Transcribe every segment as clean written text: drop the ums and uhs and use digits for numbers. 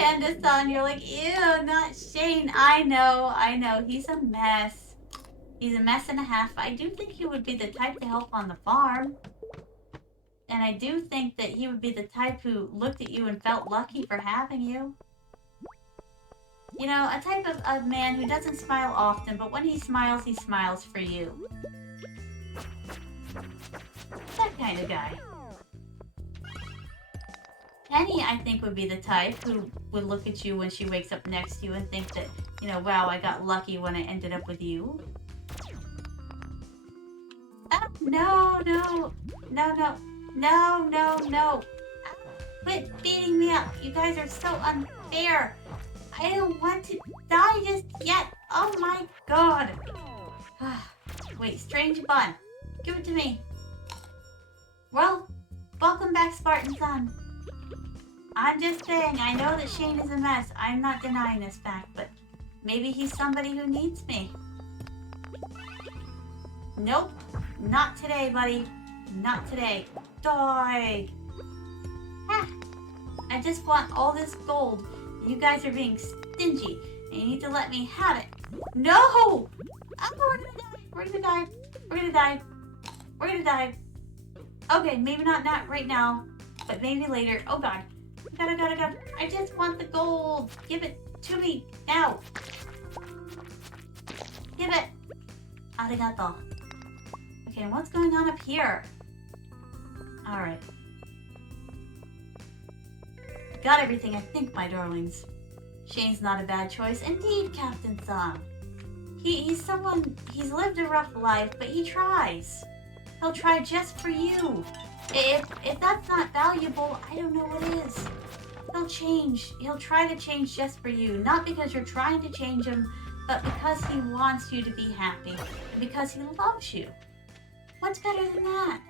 Panda-san, you're like, ew, not Shane. I know. He's a mess. He's a mess and a half. I do think he would be the type to help on the farm. And I do think that he would be the type who looked at you and felt lucky for having you. You know, a type of a man who doesn't smile often, but when he smiles for you. That kind of guy. Penny, I think, would be the type who would look at you when she wakes up next to you and think that, you know, wow, I got lucky when I ended up with you. No. Quit beating me up. You guys are so unfair. I don't want to die just yet. Oh my god. Wait, strange bun. Give it to me. Well, welcome back, Spartan-san. I'm just saying, I know that Shane is a mess. I'm not denying this fact, but maybe he's somebody who needs me. Nope. Not today, buddy. Not today. Die. I just want all this gold. You guys are being stingy, and you need to let me have it. No! Oh, we're gonna die. Okay, maybe not right now, but maybe later. Oh god. God. I just want the gold. Give it to me now. Give it. Arigato. Okay, what's going on up here? Alright. Got everything, I think, my darlings. Shane's not a bad choice. Indeed, Captain-san. He's lived a rough life, but he tries. He'll try just for you. If that's not valuable, I don't know what is. He'll change. He'll try to change just for you. Not because you're trying to change him, but because he wants you to be happy. And because he loves you. What's better than that?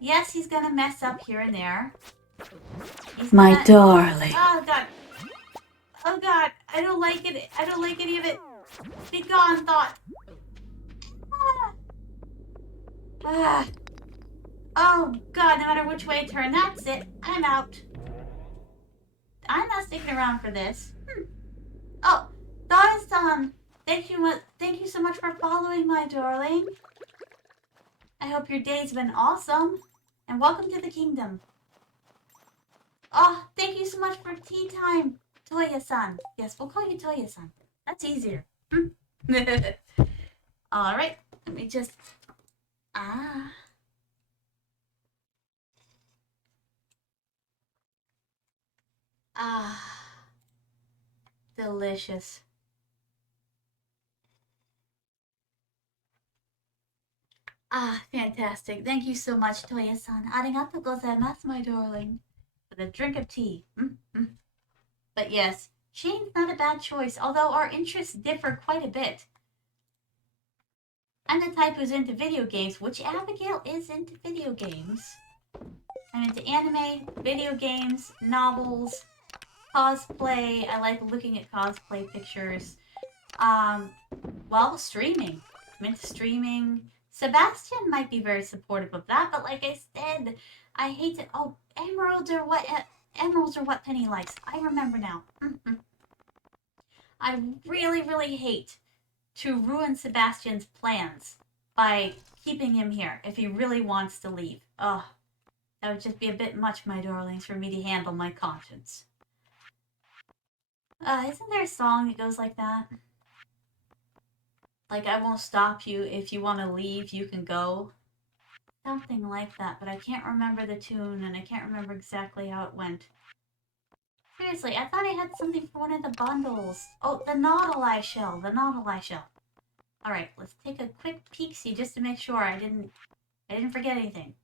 Yes, he's gonna mess up here and there. My darling. Oh god. Oh god. I don't like it. I don't like any of it. Be gone, thought. Oh god, no matter which way I turn, that's it. I'm out. I'm not sticking around for this. Oh, Donna-san, thank you so much for following, my darling. I hope your day's been awesome. And welcome to the kingdom. Oh, thank you so much for tea time, Toya-san. Yes, we'll call you Toya-san. That's easier. Alright, let me just... Delicious. Fantastic. Thank you so much, Toya-san. Arigatou gozaimasu, my darling. For the drink of tea. But yes, Shane's not a bad choice, although our interests differ quite a bit. I'm the type who's into video games, which Abigail is into video games. I'm into anime, video games, novels, cosplay. I like looking at cosplay pictures. Well, streaming. I'm into streaming. Sebastian might be very supportive of that, but like I said, I hate it. Oh, emeralds are what Penny likes. I remember now. I really hate to ruin Sebastian's plans by keeping him here if he really wants to leave. Ugh, that would just be a bit much, my darlings, for me to handle my conscience. Isn't there a song that goes like that? Like, I won't stop you. If you want to leave, you can go. Something like that, but I can't remember the tune, and I can't remember exactly how it went. Seriously, I thought I had something for one of the bundles. Oh, the Nautilus shell. The Nautilus shell. Alright, let's take a quick peek-see just to make sure I didn't forget anything.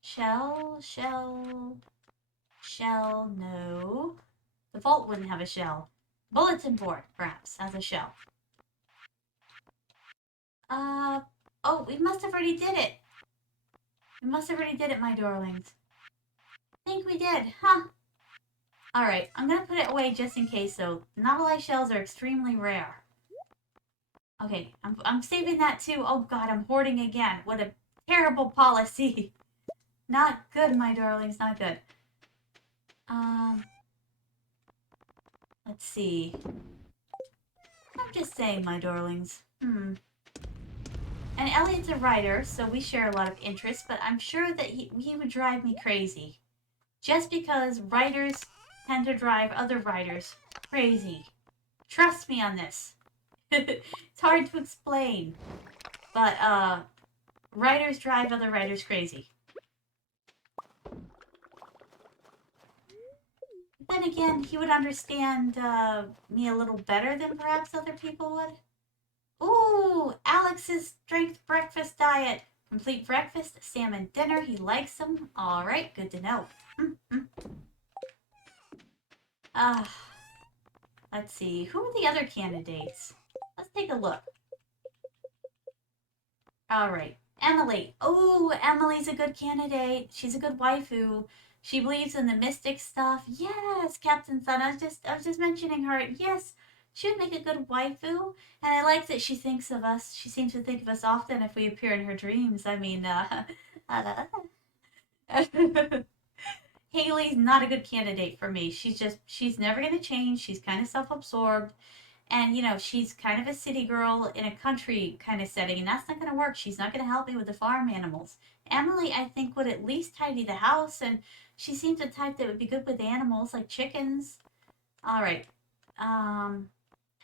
Shell, no. The vault wouldn't have a shell. Bulletin board, perhaps, has a shell. Oh, we must have already did it. We must have already did it, my darlings. I think we did, huh? Alright, I'm gonna put it away just in case, though. Nautilus shells are extremely rare. Okay, I'm saving that too. Oh god, I'm hoarding again. What a terrible policy. Not good, my darlings, not good. Um, let's see. I'm just saying, my darlings. And Elliot's a writer, so we share a lot of interests, but I'm sure that he would drive me crazy. Just because writers tend to drive other writers crazy. Trust me on this. It's hard to explain, but writers drive other writers crazy. Then again, he would understand me a little better than perhaps other people would. Ooh, Alex's strength breakfast diet. Complete breakfast, salmon dinner. He likes them. All right, good to know. Let's see. Who are the other candidates? Let's take a look. All right, Emily. Oh, Emily's a good candidate. She's a good waifu. She believes in the mystic stuff. Yes, Captain Sun. I was just mentioning her. Yes, she would make a good waifu. And I like that she thinks of us. She seems to think of us often if we appear in her dreams. I mean, Haley's not a good candidate for me. She's never going to change. She's kind of self-absorbed. And, you know, she's kind of a city girl in a country kind of setting, and that's not going to work. She's not going to help me with the farm animals. Emily, I think, would at least tidy the house, and she seems the type that would be good with animals, like chickens. All right.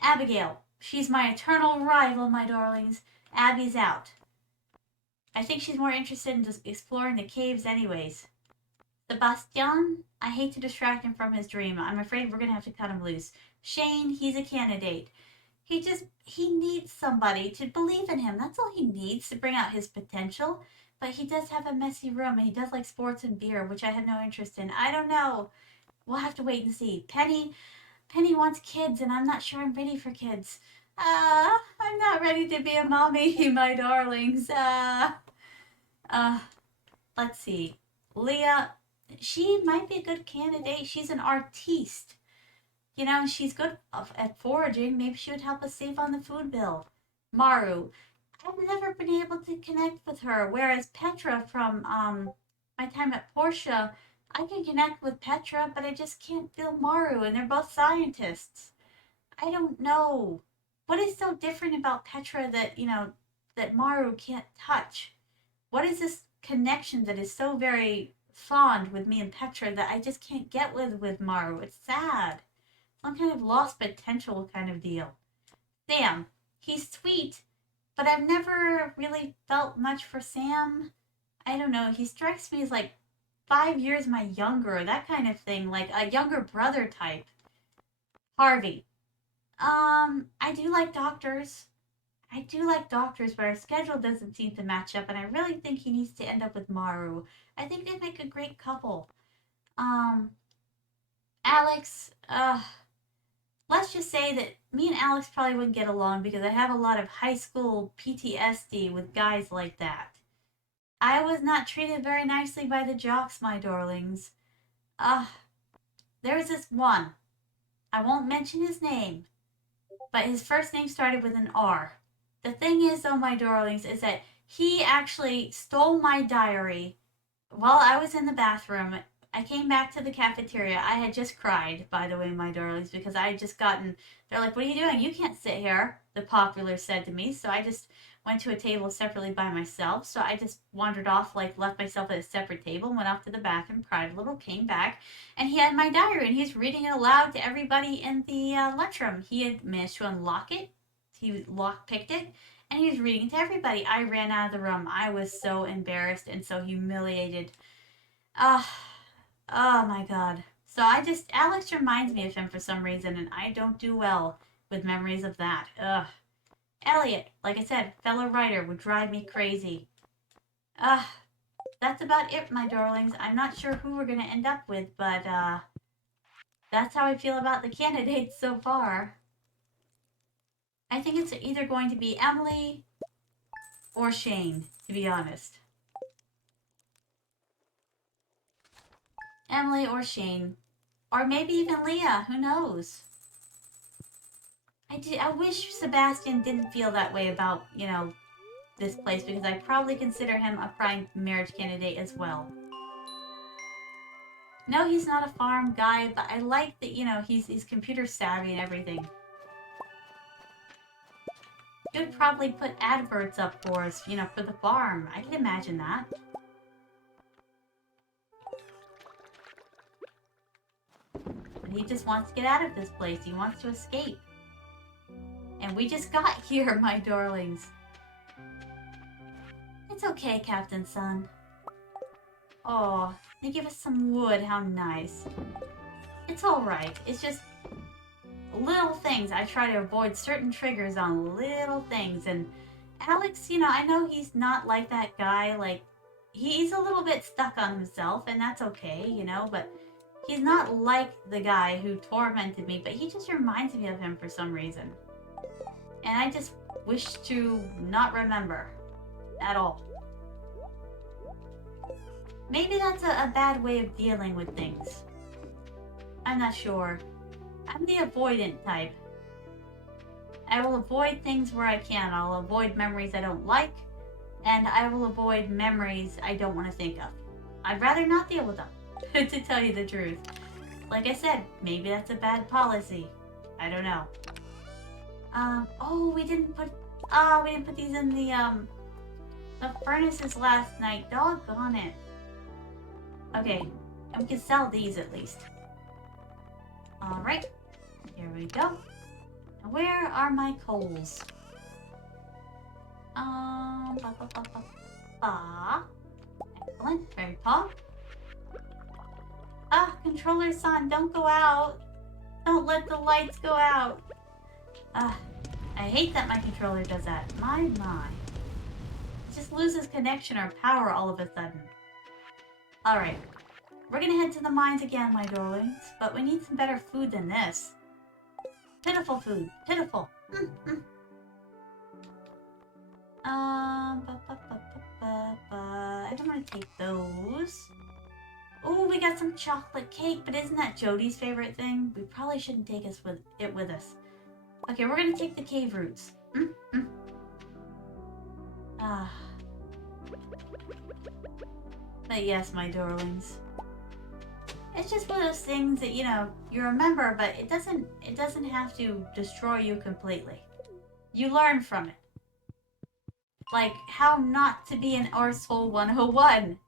Abigail. She's my eternal rival, my darlings. Abby's out. I think she's more interested in just exploring the caves anyways. Sebastian, I hate to distract him from his dream. I'm afraid we're going to have to cut him loose. Shane, he's a candidate. He needs somebody to believe in him. That's all he needs to bring out his potential. But he does have a messy room, and he does like sports and beer, which I have no interest in. I don't know. We'll have to wait and see. Penny wants kids, and I'm not sure I'm ready for kids. I'm not ready to be a mommy, my darlings. Let's see. Leah, she might be a good candidate. She's an artiste. You know, she's good at foraging. Maybe she would help us save on the food bill. Maru, I've never been able to connect with her. Whereas Petra from my time at Portia, I can connect with Petra, but I just can't feel Maru, and they're both scientists. I don't know. What is so different about Petra that, you know, that Maru can't touch? What is this connection that is so very fond with me and Petra that I just can't get with Maru? It's sad. Some kind of lost potential kind of deal. Sam, he's sweet, but I've never really felt much for Sam. I don't know. He strikes me as like 5 years my younger, that kind of thing, like a younger brother type. Harvey, I do like doctors. But our schedule doesn't seem to match up, and I really think he needs to end up with Maru. I think they'd make a great couple. Alex, let's just say that me and Alex probably wouldn't get along because I have a lot of high school PTSD with guys like that. I was not treated very nicely by the jocks, my darlings. There was this one. I won't mention his name, but his first name started with an R. The thing is, though, my darlings, is that he actually stole my diary while I was in the bathroom. I came back to the cafeteria. I had just cried, by the way, my darlings, because I had just gotten, they're like, what are you doing? You can't sit here, the popular said to me. So I just went to a table separately by myself. So I just wandered off, like left myself at a separate table, went off to the bathroom, cried a little, came back, and he had my diary, and he's reading it aloud to everybody in the lunchroom. He had managed to unlock it. He lock-picked it, and he was reading it to everybody. I ran out of the room. I was so embarrassed and so humiliated. Oh my god. So Alex reminds me of him for some reason, and I don't do well with memories of that. Ugh. Elliot, like I said, fellow writer, would drive me crazy. That's about it, my darlings. I'm not sure who we're going to end up with, but that's how I feel about the candidates so far. I think it's either going to be Emily or Shane, to be honest. Emily or Shane. Or maybe even Leah. Who knows? I wish Sebastian didn't feel that way about, you know, this place, because I probably consider him a prime marriage candidate as well. No, he's not a farm guy, but I like that, you know, he's computer savvy and everything. He would probably put adverts up for us, you know, for the farm. I can imagine that. But he just wants to get out of this place. He wants to escape. And we just got here, my darlings. It's okay, Captain Sun. Oh, they give us some wood. How nice. It's alright. It's just little things. I try to avoid certain triggers on little things. And Alex, you know, I know he's not like that guy. Like, he's a little bit stuck on himself, and that's okay, you know, but he's not like the guy who tormented me, but he just reminds me of him for some reason. And I just wish to not remember at all. Maybe that's a bad way of dealing with things. I'm not sure. I'm the avoidant type. I will avoid things where I can. I'll avoid memories I don't like, and I will avoid memories I don't want to think of. I'd rather not deal with them, to tell you the truth. Like I said, maybe that's a bad policy. I don't know. Oh, we didn't put these in the furnaces last night. Doggone it. Okay, and we can sell these at least. Alright, here we go. Now where are my coals? Excellent, very tall. Ah, controller son, don't go out. Don't let the lights go out. I hate that my controller does that. My. It just loses connection or power all of a sudden. Alright. We're gonna head to the mines again, my darlings. But we need some better food than this. Pitiful food. Pitiful. I don't want to take those. Oh, we got some chocolate cake, but isn't that Jody's favorite thing? We probably shouldn't take it with us. Okay, we're gonna take the cave roots. But yes, my darlings. It's just one of those things that, you know, you remember, but it doesn't have to destroy you completely. You learn from it. Like how not to be an arsehole 101.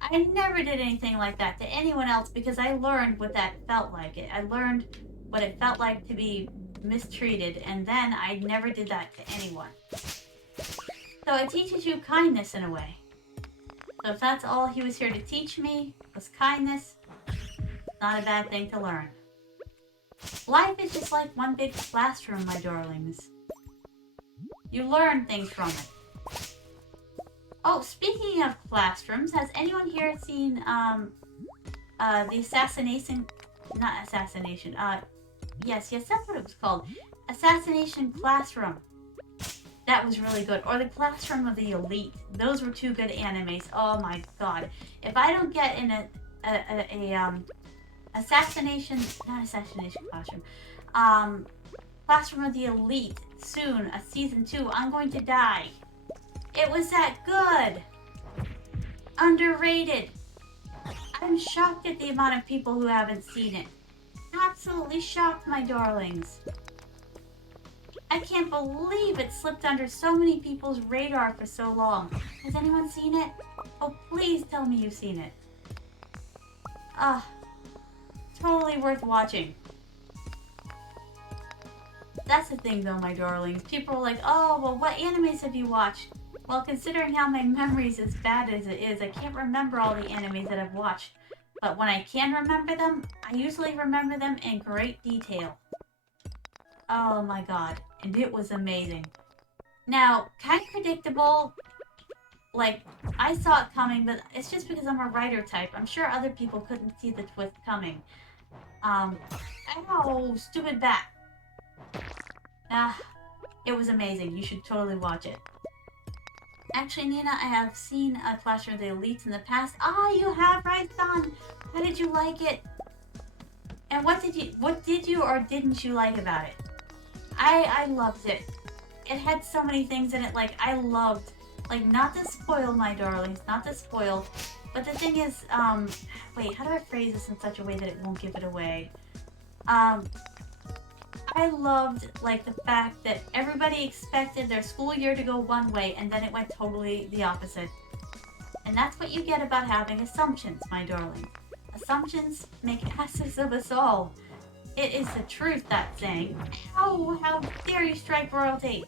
I never did anything like that to anyone else because I learned what that felt like. I learned what it felt like to be mistreated, and then I never did that to anyone. So it teaches you kindness in a way. So if that's all he was here to teach me, was kindness, not a bad thing to learn. Life is just like one big classroom, my darlings. You learn things from it. Oh, speaking of classrooms, has anyone here seen the assassination? Not assassination. Yes, that's what it was called. Assassination Classroom. That was really good. Or the Classroom of the Elite. Those were two good animes. Oh my god! If I don't get in assassination classroom, Classroom of the Elite soon, a season 2, I'm going to die. It was that good. Underrated. I'm shocked at the amount of people who haven't seen it. Absolutely shocked, my darlings. I can't believe it slipped under so many people's radar for so long. Has anyone seen it? Oh, please tell me you've seen it. Totally worth watching. That's the thing though, my darlings. People are like, oh, well, what animes have you watched? Well, considering how my memory's as bad as it is, I can't remember all the animes that I've watched. But when I can remember them, I usually remember them in great detail. Oh my god. And it was amazing. Now, kind of predictable. Like, I saw it coming, but it's just because I'm a writer type. I'm sure other people couldn't see the twist coming. Oh, stupid bat. It was amazing. You should totally watch it. Actually, Nina, I have seen a Classroom of the Elites in the past. You have, right, son? How did you like it? And what did you or didn't you like about it? I loved it. It had so many things in it, like, I loved, like, not to spoil, my darlings, not to spoil, But the thing is, wait, how do I phrase this in such a way that it won't give it away? I loved, like, the fact that everybody expected their school year to go one way, and then it went totally the opposite. And that's what you get about having assumptions, my darling. Assumptions make asses of us all. It is the truth, that saying. Ow, how dare you strike royalty?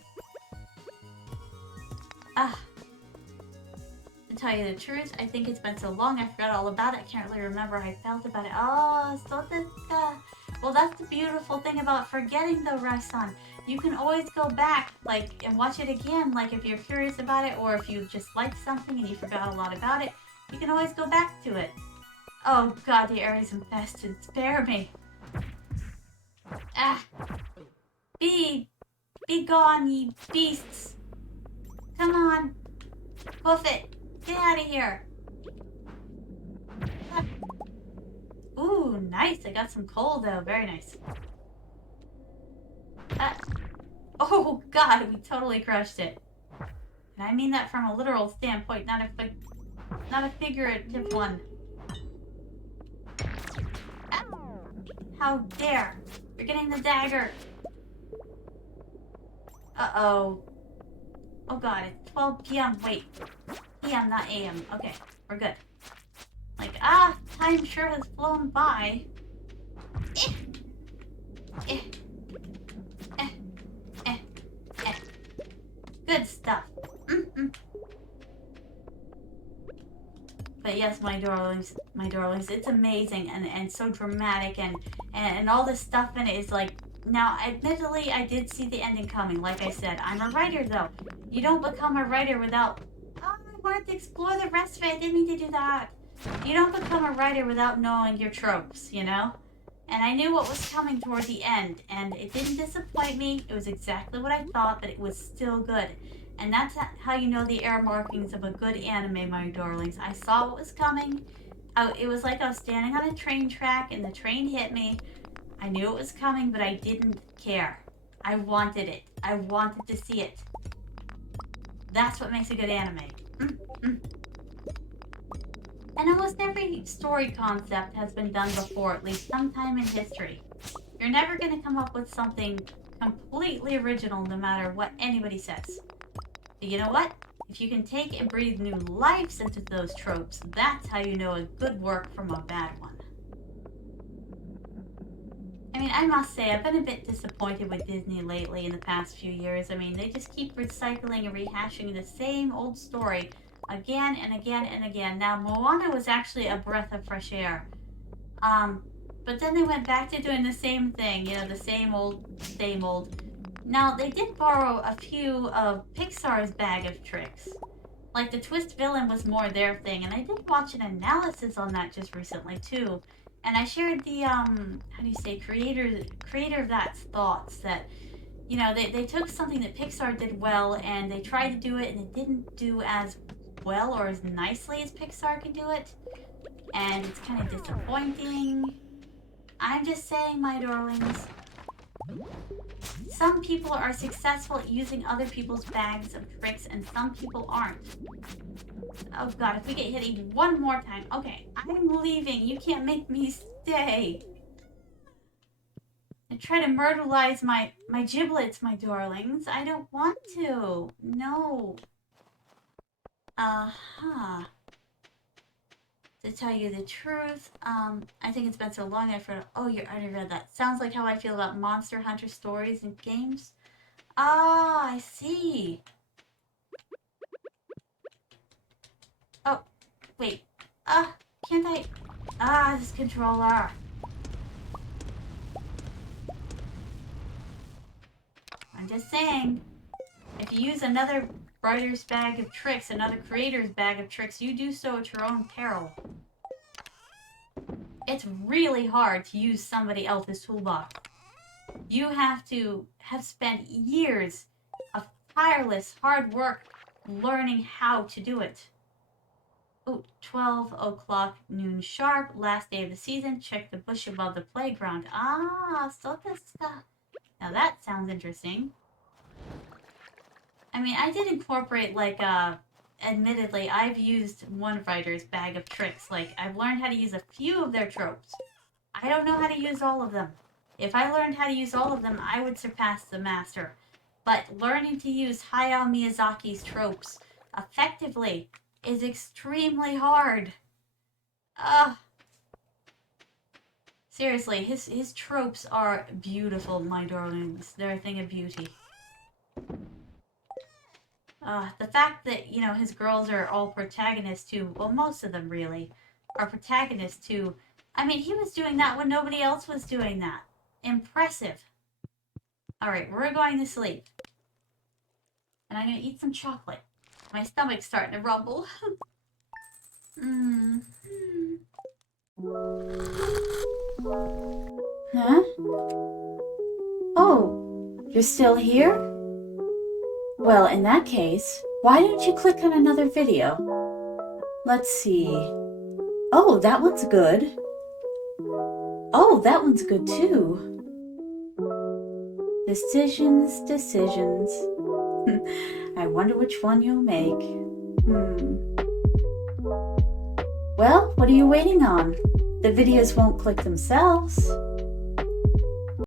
To tell you the truth, I think it's been so long I forgot all about it. I can't really remember how I felt about it. Oh, so well, that's the beautiful thing about forgetting though, Ryson. You can always go back, like, and watch it again, like if you're curious about it, or if you just liked something and you forgot a lot about it, you can always go back to it. Oh god, the area's infested. Spare me. Be gone, ye beasts. Come on. Hoof it. Get out of here. Ooh, nice. I got some coal, though. Very nice. Oh, God. We totally crushed it. And I mean that from a literal standpoint, not a figurative one. How dare. You're getting the dagger. Uh-oh. Oh, God. It's 12 p.m. Wait. PM, not AM. Okay. We're good. Like, time sure has flown by. Good stuff. But yes, my darlings, it's amazing and so dramatic and all this stuff in it is like, now, admittedly, I did see the ending coming. Like I said, I'm a writer, though. You don't become a writer without... Oh, I wanted to explore the rest of it. I didn't mean to do that. You don't become a writer without knowing your tropes, you know? And I knew what was coming toward the end, and it didn't disappoint me. It was exactly what I thought, but it was still good. And that's how you know the air markings of a good anime, my darlings. I saw what was coming. It was like I was standing on a train track, and the train hit me. I knew it was coming, but I didn't care. I wanted it. I wanted to see it. That's what makes a good anime. And almost every story concept has been done before, at least sometime in history. You're never going to come up with something completely original no matter what anybody says. But you know what? If you can take and breathe new life into those tropes, that's how you know a good work from a bad one. I mean, I must say, I've been a bit disappointed with Disney lately in the past few years. I mean, they just keep recycling and rehashing the same old story again and again and again. Now, Moana was actually a breath of fresh air. But then they went back to doing the same thing, you know, the same old, same old. Now, they did borrow a few of Pixar's bag of tricks. Like, the twist villain was more their thing, and I did watch an analysis on that just recently, too. And I shared the, how do you say, creator of that's thoughts that, you know, they took something that Pixar did well and they tried to do it and it didn't do as well or as nicely as Pixar could do it. And it's kind of disappointing. I'm just saying, my darlings, some people are successful at using other people's bags of tricks and some people aren't. Oh god, if we get hit even one more time. Okay, I'm leaving. You can't make me stay. And try to myrtleize my giblets, my darlings. I don't want to. No. To tell you the truth, I think it's been so long I forgot. Oh, you already read that. Sounds like how I feel about Monster Hunter stories and games. Ah, I see. Oh, wait. Can't I? This controller. I'm just saying, if you use another writer's bag of tricks, another creator's bag of tricks, you do so at your own peril. It's really hard to use somebody else's toolbox. You have to have spent years of tireless hard work learning how to do it. Oh, 12 o'clock noon sharp, last day of the season. Check the bush above the playground. So this stuff. Now that sounds interesting. I mean, I did incorporate like admittedly, I've used one writer's bag of tricks. Like, I've learned how to use a few of their tropes. I don't know how to use all of them. If I learned how to use all of them, I would surpass the master. But learning to use Hayao Miyazaki's tropes effectively is extremely hard. Seriously, his tropes are beautiful, my darlings. They're a thing of beauty. The fact that, you know, his girls are all protagonists too, well, most of them really, are protagonists too. I mean, he was doing that when nobody else was doing that. Impressive. Alright, we're going to sleep. And I'm going to eat some chocolate. My stomach's starting to rumble. Huh? Oh, you're still here? Well, in that case, why don't you click on another video? Let's see. Oh, that one's good. Oh, that one's good too. Decisions, decisions. I wonder which one you'll make. Well, what are you waiting on? The videos won't click themselves.